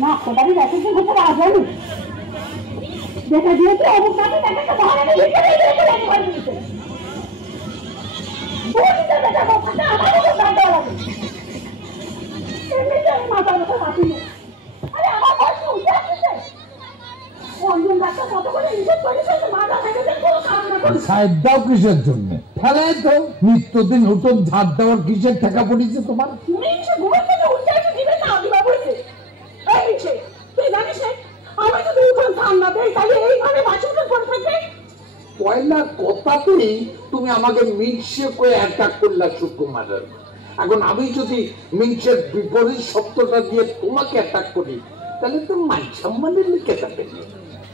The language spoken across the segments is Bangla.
না কোদারি রাখতে ঘুরতে আসেনি দেখা দিয়েছে অমুক কাছে দেখা ধরে নিয়ে এখানে করে দিয়েছে বলতে দেখা কথা আমারও তো কাঁদা লাগে এমনিতে আমি মাথা ব্যথা রাখি না আরে আমার বয়স উঠে আসছে অঞ্জন ডাক্তার কত করে নিজের করে ফেলতে মাথা থেকে কোনো কাজ না করে সাহেব দাও কিসের জন্য ফেলায় তো নিত্যদিন উঠোন ঝাড় দেওয়ার কিসের টাকা পড়েছে তোমার তুমি এসে ঘুরে থেকে উঠে এসে দিবে না দিবা বলছে এই নিচে তুই জানিস না আমি যদি উঠোন ঝাড় না দেই তাহলে এইভাবে বাসুদের পড়ে থাকবে পয়লা কথাতেই তুমি আমাকে মিনসে করে অ্যাটাক করলা সুকুমারের এখন আমি যদি মিনসের বিপরীত শব্দটা দিয়ে তোমাকে অ্যাটাক করি তাহলে তো মান সম্মানের লিখে যাবে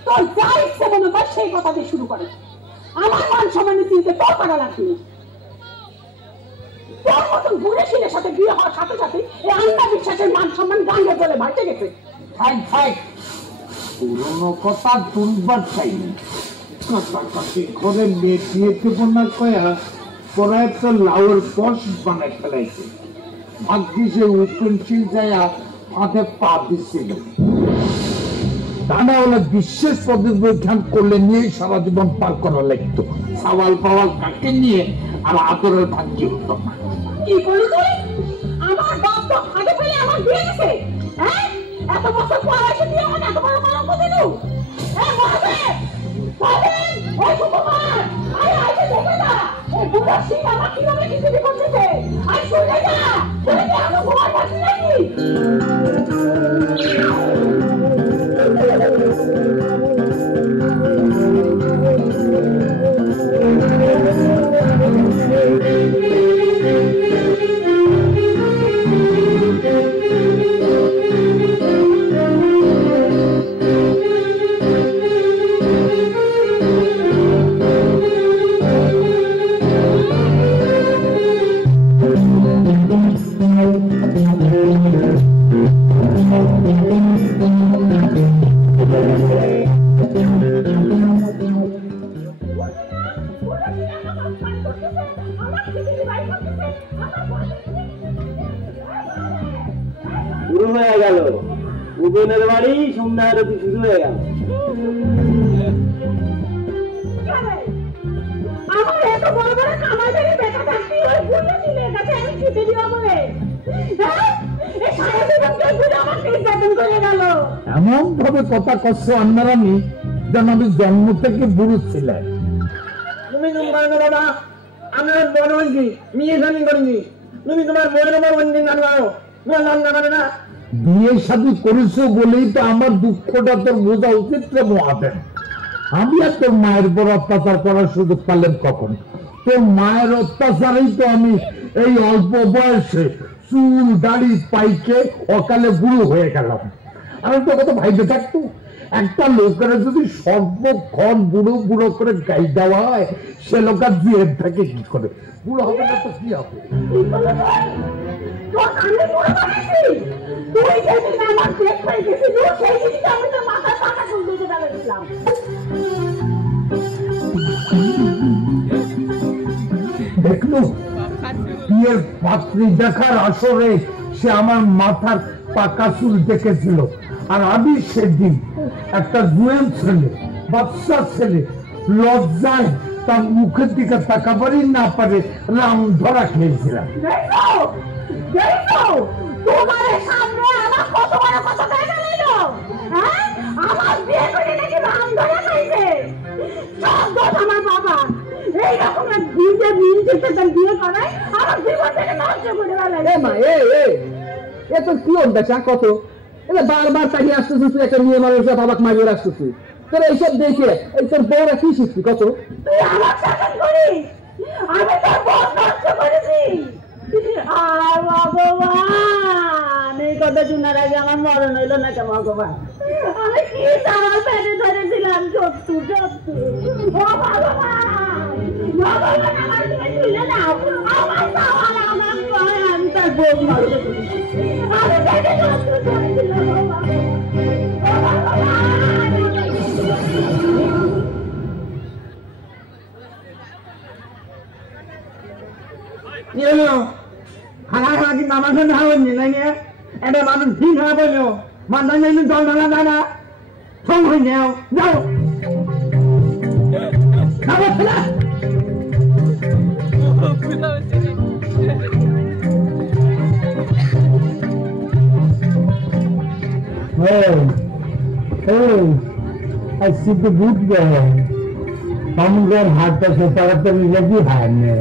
তোর যা ইচ্ছে মনে কর সেই কথা দিয়ে শুরু করে আমার মান সম্মানের চিনতে তোর টাকা লাগবে তোর মতন বুড়ে ছেলের সাথে বিয়ে হওয়ার সাথে সাথে এই আন্না বিশ্বাসের মান সম্মান গাঙ্গে জলে ভাসে গেছে থাক থাক পুরোনো কথা তুলবার চাইনি কাছাকাছি করে মেয়ে দিয়ে দেবো না কয়া পরে একটা লাউয়ের বস বানায় ফেলাইছে ভাগ্যি সে উৎপন্নশীল যায়া হাতে পা দিচ্ছিল তা না হলে বিশেষ পরিখ্যান করলে নিয়েই সারা জীবন পার করা লাগতো সাওয়াল পাওয়াল কাকে নিয়ে আর আদরের ভাগ্য হতো না কি করলি তুই আমার বাপ তো আগে ফেলে আমার বিয়ে দিছে হ্যাঁ এত বছর পর এসে তুই আমার এত বড় কলঙ্ক দিলু হ্যাঁ মহাদেব মহাদেব ওই সুকুমার আরে আইসে দেখে না এই বুড়া সিং আমার কিভাবে খিচুড়ি করতেছে আই শুনে যা বলে কি আমি ঘুমার পাচ্ছি নাকি শুরু হয়ে গেল উদয়নের বাড়ি সন্ধ্যা আরতি শুরু হয়ে গেল আমার এত বড় বড় কামাই থেকে বেটা থাকতে ওই বুড়ো ছেলের কাছে আমি খেতে দিব বলে এই সারা জীবন কেউ বুড়ো আমার নির্যাতন করে গেল এমন ভাবে কথা করছো আন্নারামি যেন আমি জন্ম থেকে বুড়ো ছিলেন তুমি তোমার বাবা আমার বড় হয়েছি মেয়ে জানি করিনি তুমি তোমার বড় বড় বন্ধু গান গাও নাম না করে না বিয়ে শাদী করেছো বলেই তো আমার দুঃখটা তোর বোঝা উচিত রে মহাদেব আমি আর তোর মায়ের বড় অত্যাচার করার সুযোগ পেলাম কখন তোর মায়ের অত্যাচারেই তো আমি এই অল্প বয়সে চুল দাড়ি পাইকে অকালে বুড়ো হয়ে গেলাম আর তো কত ভাইবে থাকতো একটা লোকের যদি সর্বক্ষণ বুড়ো বুড়ো করে গাই দেওয়া হয় সে লোক আর দিয়ে থাকে কি করে বুড়ো হবে না তো কি হবে দেখলো বিয়ের পাত্রী দেখার আসরে সে আমার মাথার পাকা চুল দেখেছিল আর আমি সেদিন একটা জুয়েল ছেলে বাচ্চা ছেলে লজ্জায় তার মুখের দিকে তাকাবারই না পারে রাম ধরা খেয়েছিলাম আমার বাবা এই রকমের বিয়ে বিয়ে করায় আমার জীবন থেকে নষ্ট করে এ তো কি অভ্যাস কত এটা বারবার তাকিয়ে আসতেছিস তুই একটা মেয়ে মানুষ বাবাকে মারিয়ে আসতেছিস তোর এইসব দেখে এই তোর বউরা কি শিখছি কত তুই আমার শাসন করিস আমি তোর বউ নষ্ট করেছি আর ভগবান এই কথা শোনার আগে আমার মরণ হইল না কেন ভগবান আমি কি আমার পেটে ধরেছিলাম সত্যি সত্যি ও ভগবান ভগবান আমার দিকে তুলে দাও আমার পাওয়ার আমার কয় আমি তার বউ নষ্ট করেছি আমি পেটে নষ্ট করেছিলাম খানা খানা কিন্তু আমার জন্য হয়নি নাকি এটা মানুষ দিন খারাপ হইলো মাথা নেই জল ঢালা যায় না সময় নেও যাও খাবার খেলা I see the good guy. Someone had to separate the village behind me.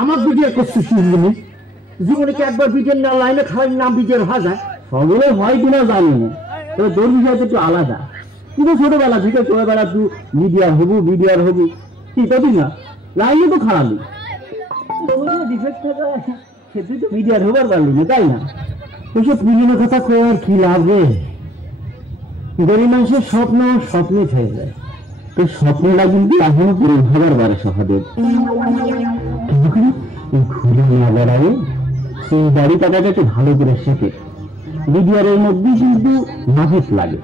আমার ভিডিও করছি শুনবি জীবনে কি একবার ভিডিওর না লাইনে খাওয়াই নাম ভিডিওর ভাজা সকলে হয় কিনা জানি না তবে তোর বিষয় তো একটু আলাদা কিন্তু ছোটবেলা থেকে ছোটবেলা তুই মিডিয়ার হবু কি তবে না লাইনে তো খারাপ ডিফেক্ট থাকা তুই তো মিডিয়ার হবার পারলি না তাই না ওইসব বিভিন্ন কথা কয়ে আর কি লাভ রে গরিব মানুষের স্বপ্নে ছেড়ে যায় তো স্বপ্নটা কিন্তু এখনো পূরণ হবার পারে সহদেব ঘুরে না বেড়াবে সেই বাড়ি টাকাটা একটু ভালো করে শেখে বিডিআরের মধ্যে কিন্তু মাফিক লাগে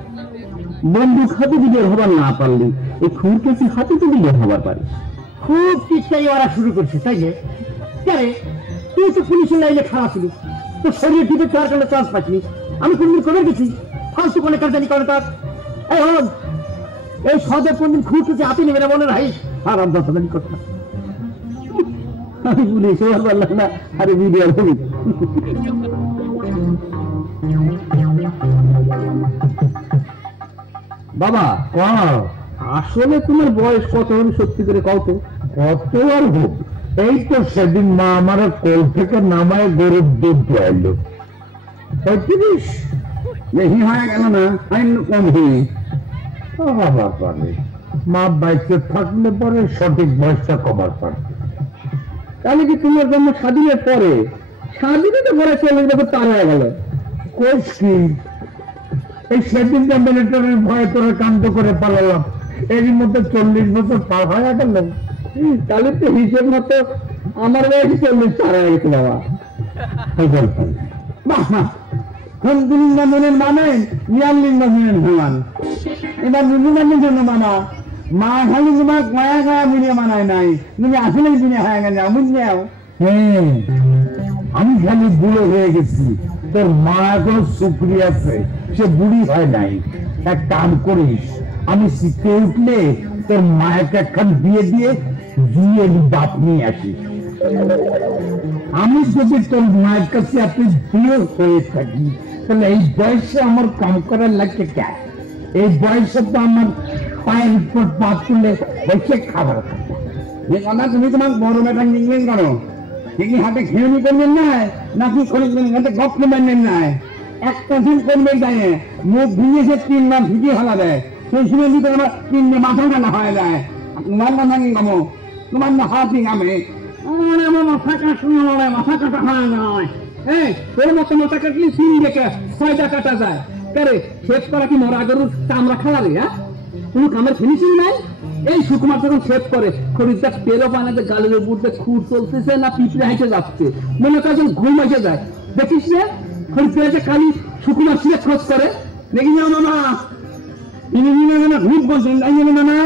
বন্দুক হাতে বিডিআর হবার না পারলে এই খুর কেসি হাতে তো বিডিআর হবার পারে খুব চেষ্টাই ওরা শুরু করছে তাই যে তুই তো পুলিশের লাইনে খারাপ ছিল তো শরীরে টিপে তার কারণে চান্স পাচ্ছিস আমি কোনদিন করে গেছি ফালতু কোনে কারদানি করে তার এই সদেব কোনদিন খুঁজতে হাতে নেবে না মনে রাখিস আরাম দশদানি কথা আমি পুলিশ হবার পারলাম না আরে বিডিআর হবি বাবা আসলে তোমার বয়স কত হবে সত্যি করে কত কত আর হোক এই তো সেদিন মা আমার কোল থেকে নামায় গরুর দুধ দেয়াইল 35 বেশি হয়ে গেল না কম হয়ে পারে মা বাইকে থাকলে পরে সঠিক বয়সটা কমার পারে তাহলে কি তোমার জন্য স্বাধীনের পরে স্বাধীনতা পরে চলে যাবে তার হয়ে গেল কোচ কি এই সেদিনটা মিলিটারির ভয়ে তোরা কাণ্ড করে পালালাম এর মধ্যে 40 বছর পার হয়ে গেল তাহলে তো হিসেব মতো আমার বয়স 40 পার হয়ে গেছে বাবা কোন দিনের মানেন নিয়ালিন ভগবান এবার নুনুমানের জন্য মানা মা খালি তোমার মায়া গায়া মিলিয়ে মানায় নাই তুমি আসলে দিনে হয়ে গেলে বুঝলেও আমি খালি বুড়ো হয়ে গেছি তোর মা এখনো সুপ্রি আছে সে বুড়ি হয় নাই এক কাম করিস আমি শিখতে উঠলে তোর মায়ের একখান দিয়ে বাপ নিয়ে আসিস আমি যদি তোর মায়ের কাছে আপনি প্রিয় হয়ে থাকি তাহলে এই বয়সে আমার কাম করার লাগছে কে এই বয়সে তো আমার পায়ের উপর পা তুলে বসে খাবার যে কথা তুমি তোমার বড় মেটা নিলেন করো ঠিকই হাতে খেয়ে করবেন না নাকি হাতে গপ নেবেন নাই একটা দিন করবেন তাই মুখ ভিজেছে 3 মাস ভিজিয়ে ফেলা দেয় সেই সময় দিতে আমার 3 দিন মাথা টানা হয়ে যায় তোমার না ভাঙি কামো তোমার না হাতি কামে আমার মাথা কাটা মাথা কাটা হয় নয় তোর মতো মাথা কাটলে 3 দেখে 6টা কাটা যায় করে শেষ করা কি মরা গরুর চামড়া খাওয়ারে কোনো কামের ফিনিশিং নাই এই সুকুমার যখন শেষ করে খরিদ্দার তেলও বানাতে গালের উপর দিয়ে খুঁড় চলতেছে না পিঁপড়ে হেঁটে যাচ্ছে মনে কর যখন ঘুম এসে যায় দেখিস না খরিদ্দার খালি সুকুমার শেষ খোঁজ করে দেখি যাও মামা ঘুম বলছেন না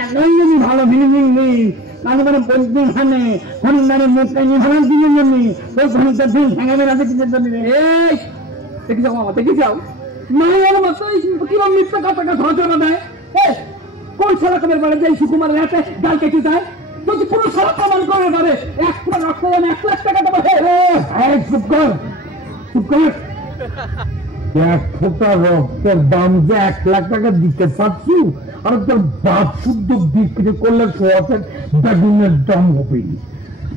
একদম যদি ভালো ফিনিশিং নেই তাহলে পরিদিন হানে হরিদারে মুখ ভালো দিনের জন্য ওই খরিদ্দার দিন ভেঙে রাখে কিসের জন্য এই দেখি যাও মামা দেখি যাও মায়ের মতো কিরম মিথ্যা কথা ধরা দেয় কোন সারা কবের বাড়ি যাই সুকুমার হাতে ডাল কেটে যায় যদি পুরো সারা প্রমাণ করে পারে 1 লাখ টাকা দেবো চুপ কর এক ফোঁটা রক্তের দাম যে 1 লাখ টাকা দিতে পারছি আর তোর বাপ শুদ্ধ বিক্রি করলে সোয়াতের বেগুনের দাম হবে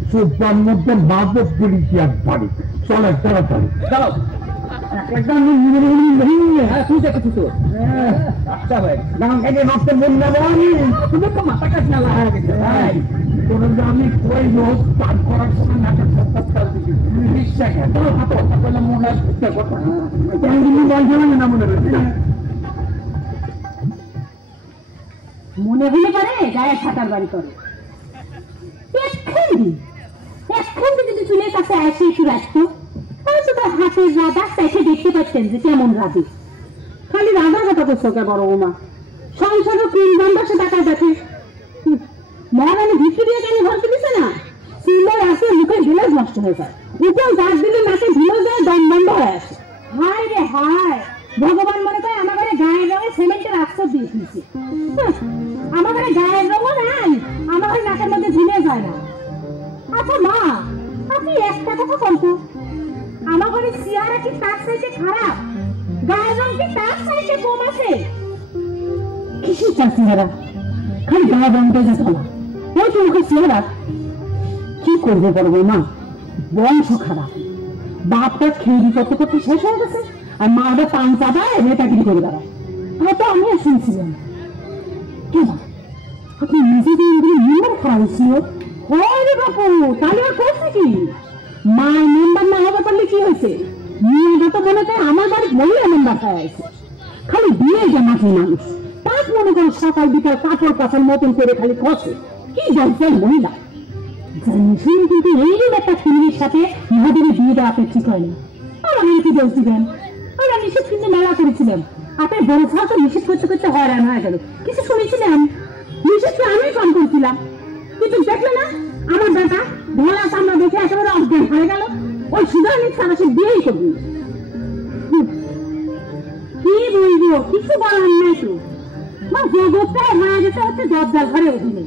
সুপার মধ্যে বাপও পেরেছি একবারই চলে তাড়াতাড়ি চলো 1 লাখ টাকা হ্যাঁ তুই দেখেছি তো আচ্ছা ভাই গান কেটে নষ্ট বললে তুমি তো মাথা কাট না লাগা গেছে ভাই তোর যে আমি কই রোজ কাজ করার সময় নাটক সত্তর দিকে বিশ্বাস খেয়ে তোর হাতে কথা বলে মনে হয় কথা তুমি বলছো না মনে রয়েছে মনে হলে পারে গায়ে ছাতার বাড়ি করে এখন যদি চুলের কাছে আসে একটু রাখতো হয়তো তার হাতের রাধা দেখে দেখতে পাচ্ছেন যে কেমন রাধে খালি রাধার কথা করছো কে বড় বৌমা সংসারও ক্রিমবান্ডাসে টাকায় দেখে মহারানী ভিক্টোরিয়া কেন ভরতে দিছে না সিলের আসে মুখে ঢিলে নষ্ট হয়ে যায় উপর গাছ দিলে নাকে ঢিলে যায় দম বন্ধ হয়ে আসে হায় রে হায় ভগবান মনে করে আমার ঘরে গায়ের রঙে সিমেন্টের আস্তর দিয়ে দিয়েছে আমার ঘরে গায়ের রঙও নাই আমার ঘরে নাকের মধ্যে ঝিলে যায় না আচ্ছা মা আপনি একটা কথা বলতো আমার ঘরে চেয়ারা কি তার সাইডে খারাপ গায়ের রং কি তার সাইডে কম আছে কিছু চাচ্ছি যারা খালি গায়ের রংটা যেত না ওই তো মুখে চেয়ারা কি করবো পারবো মা বংশ খারাপ বাপটা খেয়ে করতে করতে শেষ হয়ে গেছে আর মা ওটা পান চাপায় নেতাগিরি করে দাঁড়ায় হয়তো আমিও শুনছিলাম কেন আপনি নিজে দিয়ে মেম্বার খাওয়া ছিল রে বাপু তাহলে আর করছে কি মায়ের মেম্বার না হতে পারলে কি হয়েছে মেয়েটা তো মনে করে আমার বাড়ির মহিলা মেম্বার খাওয়া আছে খালি বিয়ে যে মাঠে মানুষ তার মনে করে সকাল বিকাল কাপড় কাচার মতন করে খালি খসে কি দরকার মহিলা জানিসেন কিন্তু এইরকম একটা ফ্যামিলির সাথে মহাদেবী বিয়ে দেওয়া আপনার ঠিক হয়নি আর আমি কি বলছিলেন আমরা নিষেধ কিন্তু মেলা করেছিলাম আপনার বড় ছাড়া তো নিষেধ করতে করতে হয়রান হয়ে গেল কিছু শুনেছিলাম নিষেধকে আমি কম করছিলাম কিন্তু দেখলে না আমার বেটা ভোলা সামনে দেখে একেবারে অজ্ঞান হয়ে গেল ওই সুধানি ছাড়া সে বিয়েই করবি কি বলবো কিছু বলার নাই তো মা জগৎটা হয়ে যেতে হচ্ছে দরজাল ঘরে অধীনে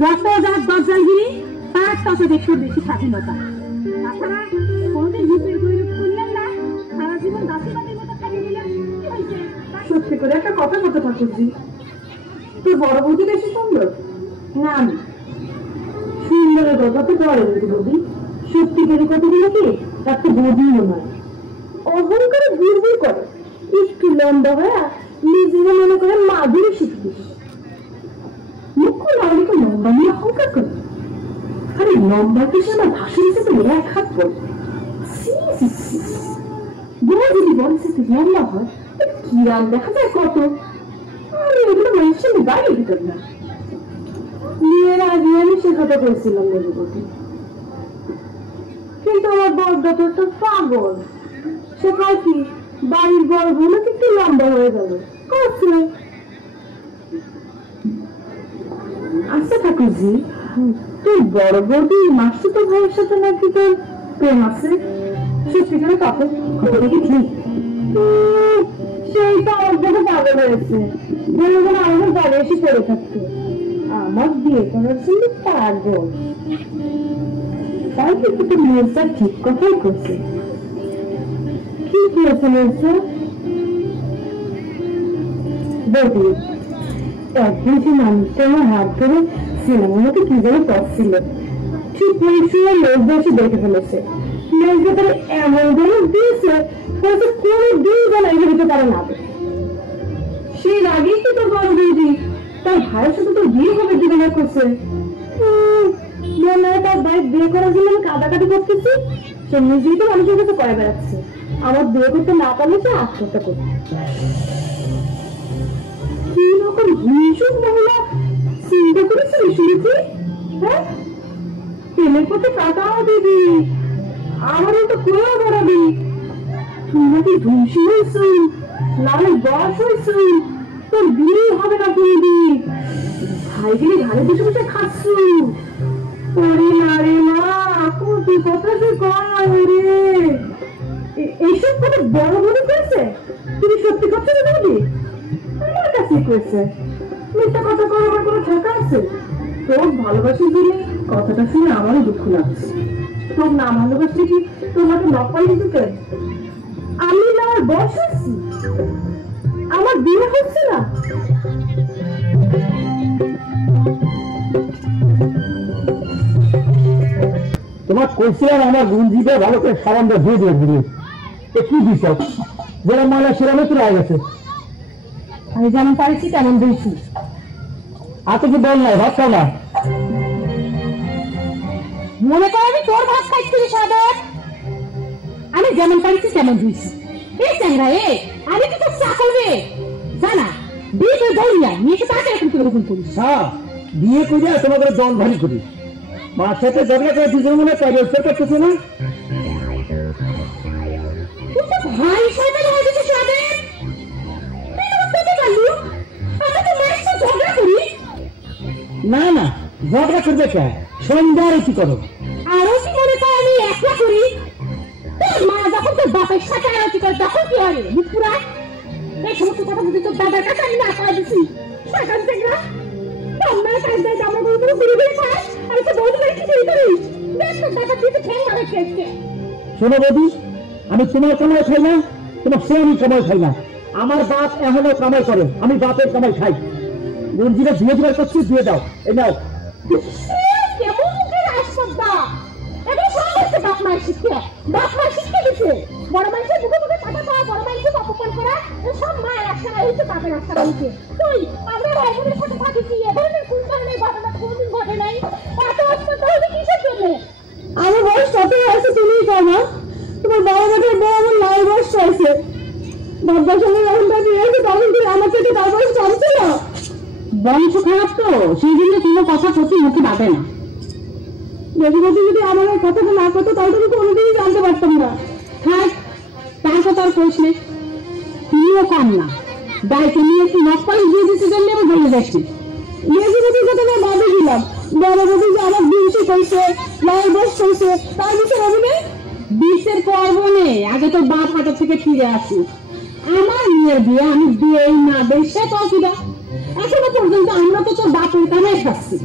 যত যার দরজালগিরি তার তত দেখতে বেশি স্বাধীনতা তাছাড়া কোনদিন হিপের গৈরব করলেন না সারা জীবন দাসীবাদীর মতো খাটিয়ে দিলেন কি হয়েছে সত্যি করে একটা কথা বলতে ঠাকুরজি তোর বড় বৌদি বেশি সুন্দর না সুন্দরের কথা তো বড় বৌদি বৌদি সত্যি করে কতগুলো কি তার তো বৌদিও নয় অহংকারে বুড়বুড় করে একটু লম্বা হয়ে নিজেরা মনে করে মাদুরি শিখবি মুখ্য নাগরিক লম্বা নিয়ে অহংকার করে আরে লম্বা কিছু আমার ভাষণ হিসেবে এক হাত পড়ে বউ যদি বলছে তুই লম্বা হয় কি রাম দেখা যায় কত আরে এগুলো মানুষের গাড়ির ভিতর না বিয়ের আগে আমি সে কথা বলছিলাম রঘুপতি কিন্তু আমার বড়টা তো একটা পাগল সে কয় কি বাড়ির বড় বলে একটু লম্বা হয়ে গেল কষ্ট আচ্ছা ঠাকুরজি তুই বড় বৌদি মাসিত ভাইয়ের সাথে নাকি তোর প্রেম আছে সত্যি করে কাপড় কি ঠিক সেই তো অর্ধেক পাগল হয়েছে বলে যেন আমাদের বাড়ি এসে পড়ে থাকতো আমার বিয়ে করার জন্য পাগল তাই কিন্তু তোর মেয়েটা ঠিক কথাই করছে কি করেছে মেয়েটা বৌদি একদিন সে মানুষটা আমার হাত ধরে সিনেমাতে কি যেন করছিল ঠিক ওই সময় লোক বসে দেখে ফেলেছে লোক ভেতরে এমন ধরনের দিয়েছে হয়তো কোনো দিন যেন এগুলো দিতে পারে না সেই আগেই তো তোর বড় বৌদি তার ভাইয়ের সাথে তো বিয়ে হবে জীবনে করছে মনে হয় তার ভাই বিয়ে করার জন্য আমি কাদাকাটি করতেছি সে নিজেই তো মানুষের কাছে করে বেড়াচ্ছে আমার বিয়ে করতে না পারলে সে আত্মহত্যা করছে কি রকম হিংসুক মহিলা চিন্তা করেছিলি শুনেছি হ্যাঁ তেলের পথে কাটাও দিবি আমারও তো কয়েও বেড়াবি তুই নাকি ধুমসি হয়েছ লাল বস হয়েছ তোর বিয়ে হবে না তুই ভাই গেলে ঘাড়ে বসে বসে খাচ্ছ ওরে না রে মা তুই কথা যে কয় রে এইসব কথা বড় মনে করেছে তুমি সত্যি কথা বলবি আমার কাছে করেছে মিথ্যা কথা কর আমার কোনো ঠেকা আছে তোর ভালোবাসি দিলে কথাটা শুনে আমারও দুঃখ লাগছে তোর না ভালোবাসলে কি তোমাকে নকল দিতে আমি না আমার বয়স হচ্ছি আমার বিয়ে হচ্ছে না তোমার কইছিলাম আমার গুঞ্জিকে ভালো করে সাবানটা ধুয়ে দিয়ে দিলি কি দিছ যেটা ময়লা সেরামে তো রয়ে গেছে আমি যেমন পারিছি তেমন দিয়েছি আতে কি বল নাই ভাবছো না মনে কর আমি তোর ভাত খাইছি সাদের, আমি যেমন পাইছি তেমন দিয়েছি। এই চ্যাংরা আমি কি তোর চা করবে জানা বিয়ে করে দৌড়ি না নিয়ে তাকে এখন করে রকম করিস। হ্যাঁ বিয়ে করে তোমাদের দল ভারী করি, মার সাথে ঝগড়া করে দুজন মনে পাই করতেছে না। ভাই সাথে সাদের ঝগড়া করি না না ঝগড়া করবে কে, সন্ধ্যার কি করো আরো কি মনে কর আমি একলা করি। তোর মা যখন তোর বাপের সাথে আরতি করে তখন কি হয় মুখপুরা এই সমস্ত কথা বুঝি তোর দাদার কাছে আমি না করা দিছি সেখান থেকে না তোমরা কাজে জামা করে ঘুরে ঘুরে খাস আর তো বলতে পারি কি করিস দেখ তোর দাদা দিতে ঠ্যাং মারে খেয়েছে। শোনো বৌদি, আমি তোমার কামাই খাই না, তোমার সে আমি কামাই খাই না। আমার বাপ এখনো কামাই করে, আমি বাপের কামাই খাই। মন্দিরে ধুয়ে ধুয়ে করছি, দিয়ে দাও এই নাও। কেমন মুখের আসপদ্দা এটা সমস্ত বাপ মায়ের শিক্ষা, বাপ মা শিক্ষা দিচ্ছে। বড় মানুষের মুখে মুখে কথা কওয়া, বড় মানুষের অপমান করা সব মায়ের আশা হয়েছে, বাপের আশা হয়েছে। তুই আমরা ভাই বোনের সাথে থাকিছি, এ ধরনের কোন ধরনের ঘটনা কোনদিন ঘটে নাই। এত অস্পদ্দা হলে কিসের জন্য? আমার বয়স কত হয়েছে তুমি কমা, তোমার বাবা মায়ের বউ আমার নয় বয়স হয়েছে। বাবার সঙ্গে যখন তার বিয়ে হয়েছে তখন কি আমার থেকে তার বয়স কম ছিল? বংশ খারাপ তো সেই জন্য কোনো কথা প্রতি মুখে ভাবে না। যদি যদি আমার কথাটা না করতো তাহলে তুমি কোনোদিনই জানতে পারতাম না। হ্যাঁ তার কথা আর কইস নে, তুমিও কম না দায়িত্ব নিয়ে একটু নকপালি দিয়ে দিতে জন্য আমি বলে যাচ্ছি। মেয়েদের কথা না ভাবে দিলাম, বড় বধূ যে আমার বিয়ে কইছে নয় বয়স হয়েছে তার বিষয় হবে না। বিশের পর্ব নেই, আগে তো বাপ হাতের থেকে ফিরে আসি। আমার মেয়ের বিয়ে আমি বিয়ে না দেই সে তো অসুবিধা। এখনো পর্যন্ত আমরা তো তোর বাপের কামাই খাচ্ছি,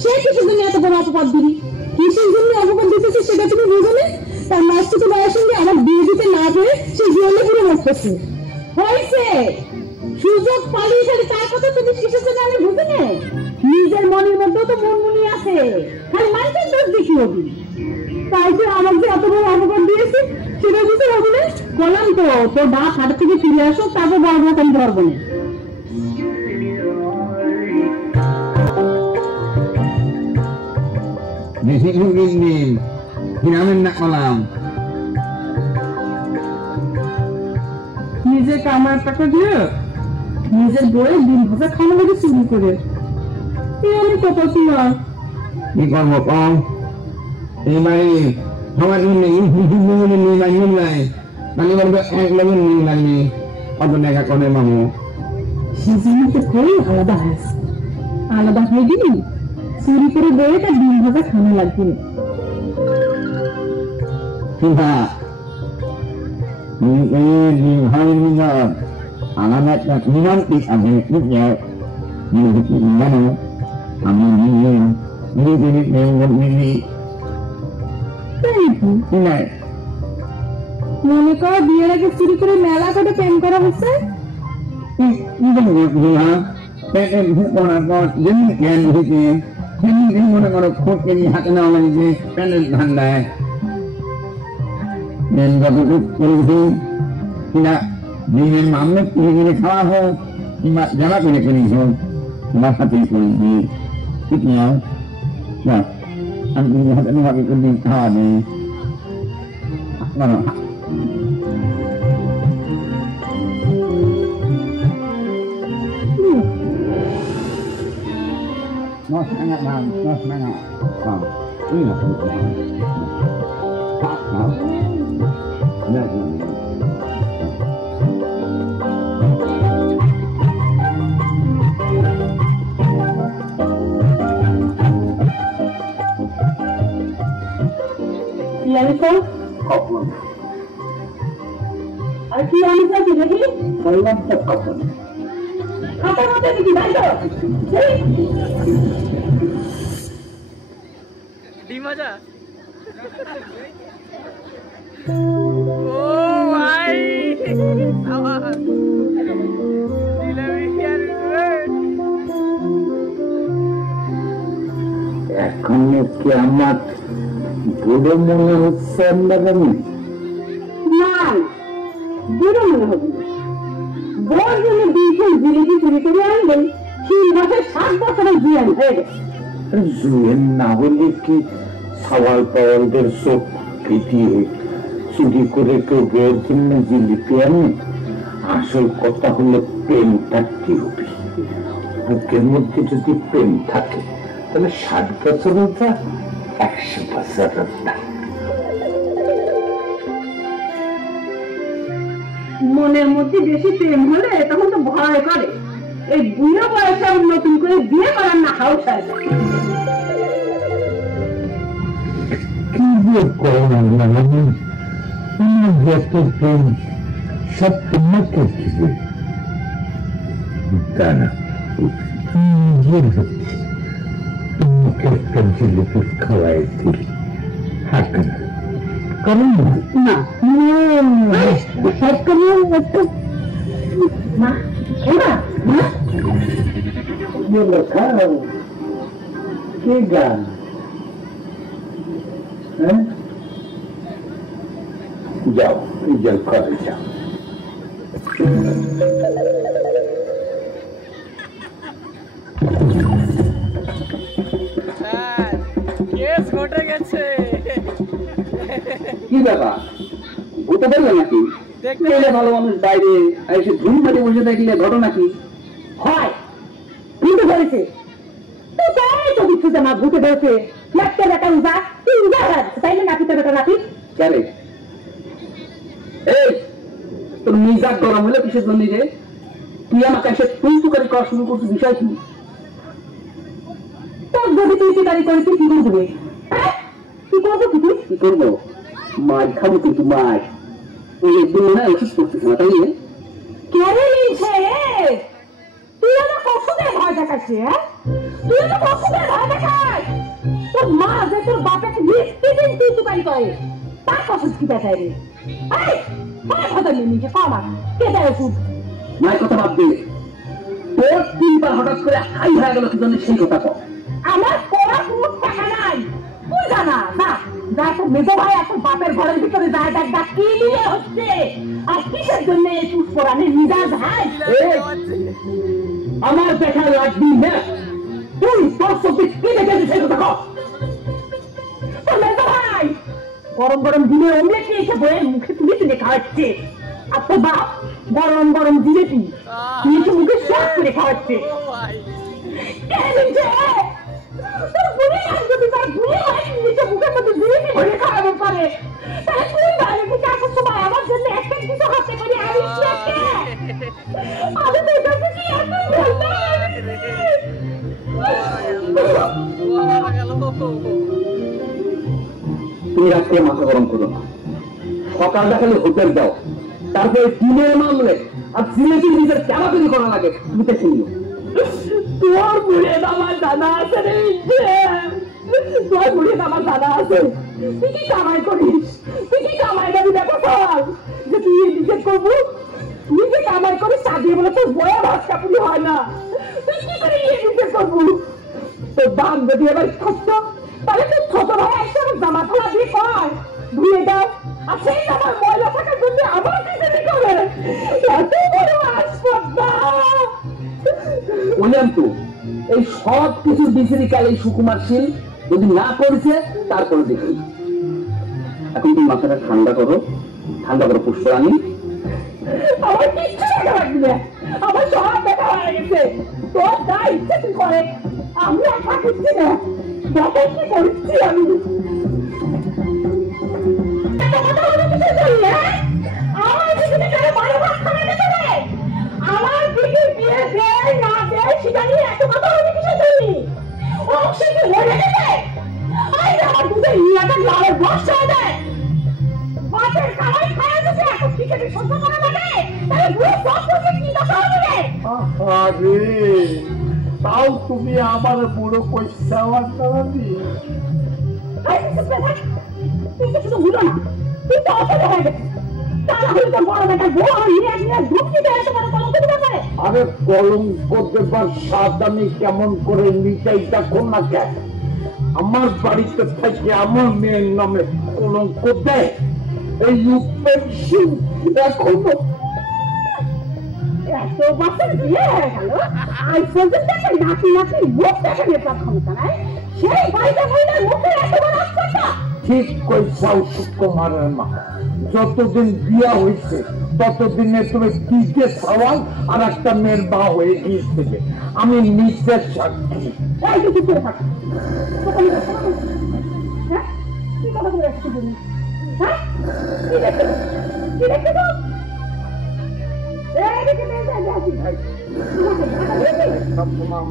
সে কিসের জন্য এত বড় অপবাদ দিবি? কিসের জন্য অপবাদ দিতেছে সেটা তুমি বুঝো না? তার মাসটুকু তো বয়স সঙ্গে আমার বিয়ে দিতে না পেরে সে জীবনে পুরো বসতেছে হয়েছে। সুযোগ পালিয়ে খালি তার কথা তুমি কিসের জন্য আমি বুঝি না? নিজের মনের মধ্যেও তো মন মনি আছে, খালি মানুষের দোষ দেখি হবি। তাই যে আমার যে এত বড় অপবাদ দিয়েছে সেটা বুঝতে হবে না। বললাম তো তোর বাপ হাট থেকে ফিরে আসো, তারপর বড় বড় আমি ধরবো না। বেশি দিন ফিরামেন না কলাম, নিজে কামার টাকা দিয়ে নিজের বইয়ের দিন ভাষা খাওয়া লাগে শুরু করে আমি কত কি করবো কম এই বাড়ি আমার নির্মাণ নাই মানে বলবো এক লেগে নির্মাণী কত টাকা করে মামু সেজন্য কই আলাদা হয়েছে, আলাদা হয়ে দিবি চুরি করে বইয়ে তার দিন ভাষা খাওয়া লাগবে না। আলাদা একটা নিরান্তিক আছে জানো আমি মনে কর বিয়ের আগে চুরি করে মেলা করে প্যান করা হচ্ছে। মনে করো খোঁজ কেজি হাতে নেওয়া লাগছে প্যানের ধান্দায় করেছি কিনা দিনের মামলে পুড়ে গেলে খাওয়া হোক কিংবা জামা করে করিস হোক তোমার সাথে করেছি ঠিক নয়। আমি হাতে ভাবে কোনদিন খাওয়া নেই আর কি আমি চাচ্ছি দেখি বললাম তো কখন খাতার মধ্যে দেখি ভাই তো মজা ও ভাই এখন কি আমার বুড়ো মনে হচ্ছে আপনাদের না বুড়ো মনে হবে বড় জন্য দিয়েছেন জিলিপি চুরি করে আনবেন 3 মাসে 7 বছরের জিয়ান হয়ে গেছে। জুয়েন না হলে কি সাওয়াল পাওয়ালদের চোখ ফিটিয়ে চুরি করে কেউ বের জন্য জিলিপি আনে। আসল কথা হলো প্রেম থাকতে হবে। বুকের মধ্যে যদি প্রেম থাকে তাহলে 60 বছরের তা 100 বছরের না। মনের মধ্যে বেশি প্রেম হলে তখন তো ভয় করে। এই বুড়ো বয়সে নতুন করে বিয়ে করার না হাউস আছে। কি বিয়ে করার না আমি যত প্রেম সব তোমাকে দিবে তা না, নিজের হচ্ছে তোমাকে একটা জিলিপি খাওয়াই দিল। হ্যাঁ না কারণ না সব কারণ একটা মা খেলা মা কে গান যাও নিজের ঘরে যাও। কেস ঘটে গেছে। কি ব্যাপার বুঝতে পারলেন নাকি? দেখতে এলে ভালো মানুষ বাইরে এসে ধুম মাটি বসে থাকলে ঘটনা কি হয়? ভূতে ধরেছে তো তাই তো কিছু জানা ভূতে ধরেছে। একটা বেটা উজা তুই উজা তাই না নাকি বেটা নাকি ক্যারে এই তোর মিজাজ গরম হলে কিসের জন্য রে? তুই আমাকে এসে তুই তুকারি করা শুরু করছিস, বিষয় কি? তোর যদি তুই তুকারি করিস কি করবি? কি করবো কি করবো? মাছ খাবো কিন্তু মাছ ওই একদিন মনে হয় ওষুধ করছিস না তাই না? কেড়ে নিয়েছে তুই আমার কষ্টে ভয় দেখাচ্ছি। হ্যাঁ তুই আমার কষ্টে ভয় দেখাই। তোর মা যে তোর বাপেকে নিত্যদিন তুই তুকারি করে তার কষ্ট কি দেখায় রে? কথা নিয়ে নিচে কমা কে দেয় ওষুধ? মায়ের কথা বাদ দে, তোর 3 বার হঠাৎ করে হাই হয়ে গেল কি জন্য সেই কথা কর। আমার পড়া কোনো টাকা নাই তুই জানা না যা তোর মেজো ভাই এখন বাপের ঘরের ভিতরে যায় দেখ কি নিয়ে হচ্ছে আর কিসের জন্য এই চুপ করানে মিজাজ হাই। আমার দেখা লাগবি না, তুই তোর চোখে কি দেখেছিস সেই কথা কর। তোর মেজো ভাই গরম গরম দিনে অমলেট নিয়ে এসে বইয়ের মুখে তুলে তুলে খাওয়াচ্ছে আর তোর বাপ গরম গরম জিলেপি নিচে মুখে সব করে খাওয়াচ্ছে। তোর বুড়ি যদি তার বুড়ি হয় নিচে মুখের মধ্যে জিলেপি ভরে খাওয়াবে পারে তাহলে তুই বাইরে থেকে আসার সময় আমার জন্য একটা কিছু হাতে করে আনিস না কে? আমি তো এটাকে কি এত তুমি রাত্রে মাথা গরম করো না, সকাল দেখালে হোটেল দাও, তারপরে দিনের মামলে আর জিলেপি নিজের কেনা তৈরি করা লাগে তুমি দেখে নিও। তোর বুড়ে আমার দাদা আছে রে, তোর বুড়ে আমার দাদা আছে। তুই কি কামাই করিস? তুই কি কামাই করি দেখো যে তুই নিজে করবো? তুই যে কামাই করিস তা দিয়ে বলে তোর বয়া ভাত কাপুরি হয় না। তুই কি করে নিজে করবো? তোর দাম যদি এবার খরচ তাহলে তোর ছোট ভাই একসাথে জামা খোলা দিয়ে কয় ধুয়ে দাও আর সেই জামার ময়লা থাকার জন্য আমার কি করে এত বড় আসপর্দা। বললাম তো এই সব কিছু বিচারি কাল এই সুকুমার শীল যদি না করেছে তারপরে দেখি। এখন তুমি মাথাটা ঠান্ডা করো পুষ্পরানী। আমার কিচ্ছু দেখা লাগবে, আমার সব দেখা হয়ে গেছে। তোর যা ইচ্ছে তুই করে, আমি আর থাকছি না। দেখো কি করছি আমি। আমার দিকে বিয়ে দেয় না দেয় সেটা নিয়ে এত কথা হলে কিসের জন্য? ও সে কি মরে গেছে? আমার দুধে ইয়াটা লালের বর্ষ হয়ে দেয়। বাপের কামাই খাওয়া গেছে এখন টিকেটে সহ্য করা লাগে, তাহলে বুড়ো সব করছে কি দশা হবে? আরে তাও তুমি আমার বুড়ো পয়সা আনতে তুই তো শুধু বুঝো না, তুই তো অসুবিধা হয়ে গেছে। তারা হলে তো বড় বেটা বউ আর নিয়ে ঢুকতে দেয় তোমার কলঙ্ক দিতে পারে। আরে কলঙ্ক দেবার স্বাদ আমি কেমন করে মিটাই দেখো না কেন? আমার বাড়িতে থেকে আমার মেয়ের নামে কলঙ্ক দেয় এই পেন্সিল এখনো এত বছর বিয়ে হয়ে গেল আজ পর্যন্ত একটা নাতি মুখ দেখে নেতার ক্ষমতা নাই। সেই বাড়িতে বইটার মুখে এত বড় আসপর্দা ঠিক কইসাও সুকুমারের মা, যতদিন বিয়া হয়েছে ততদিনে তুমি দিকে সওয়াল আর একটা মেয়ের মা হয়ে গিয়েছিলে। আমি নিজের সাক্ষী। এই যে চুপ করে থাক। হ্যাঁ কি কথা বলে আসছো তুমি? হ্যাঁ কি দেখছো? কি দেখছো? এই দেখে যা যা। সব তোমার